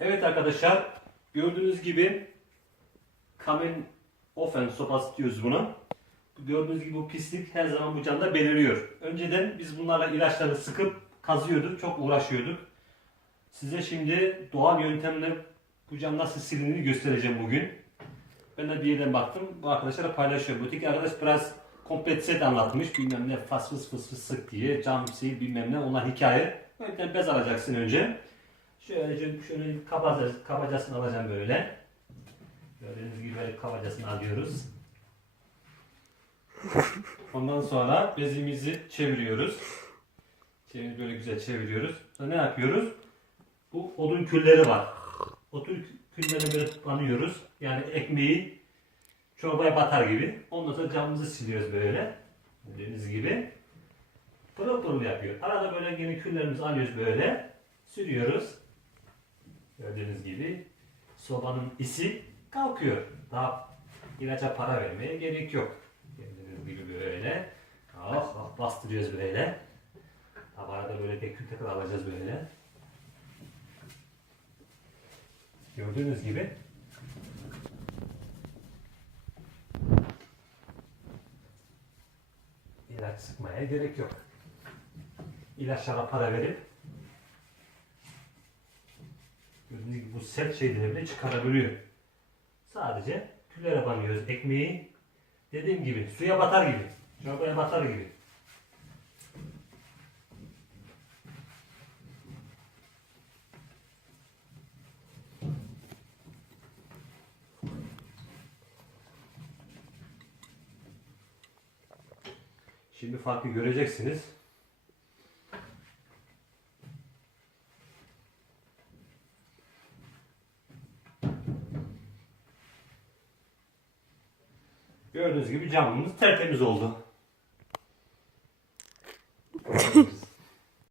Evet arkadaşlar, gördüğünüz gibi kamen ofen sopası diyoruz buna. Gördüğünüz gibi bu pislik her zaman bu camda beliriyor. Önceden biz bunlarla ilaçları sıkıp kazıyorduk, çok uğraşıyorduk. Size şimdi doğal yöntemle bu cam nasıl silindiğini göstereceğim bugün. Ben de bir yerden baktım, bu arkadaşlara paylaşıyorum. Öteki arkadaş biraz kompleks set anlatmış, bilmem ne fıs fıs fıs sık diye, cam sil bilmem ne, onlar hikaye. O yüzden bez alacaksın önce. Şöyle kabacasını alacağım böyle. Gördüğünüz gibi böyle kabacasını alıyoruz. Ondan sonra bezimizi çeviriyoruz. Böyle güzel çeviriyoruz. Sonra ne yapıyoruz? Bu odun külleri var. Odun küllerini böyle banıyoruz. Yani ekmeği çorbaya batar gibi. Ondan sonra camımızı siliyoruz böyle. Gördüğünüz gibi. Pırıl pırıl yapıyor. Arada böyle yine küllerimizi alıyoruz böyle. Sürüyoruz. Gördüğünüz gibi sobanın isi kalkıyor. Daha ilaca para vermeye gerek yok. Gördüğünüz gibi böyle. Bastırıyoruz böyle. Tabi arada böyle tekrar alacağız böyle. Gördüğünüz gibi. İlaç sıkmaya gerek yok. İlaçlara para verip gördüğünüz gibi bu sert şeyleri bile çıkarabiliyor. Sadece küllere banıyoruz. Ekmeği dediğim gibi suya batar gibi. Çorbaya batar gibi. Şimdi farkı göreceksiniz. Gördüğünüz gibi camımız tertemiz oldu.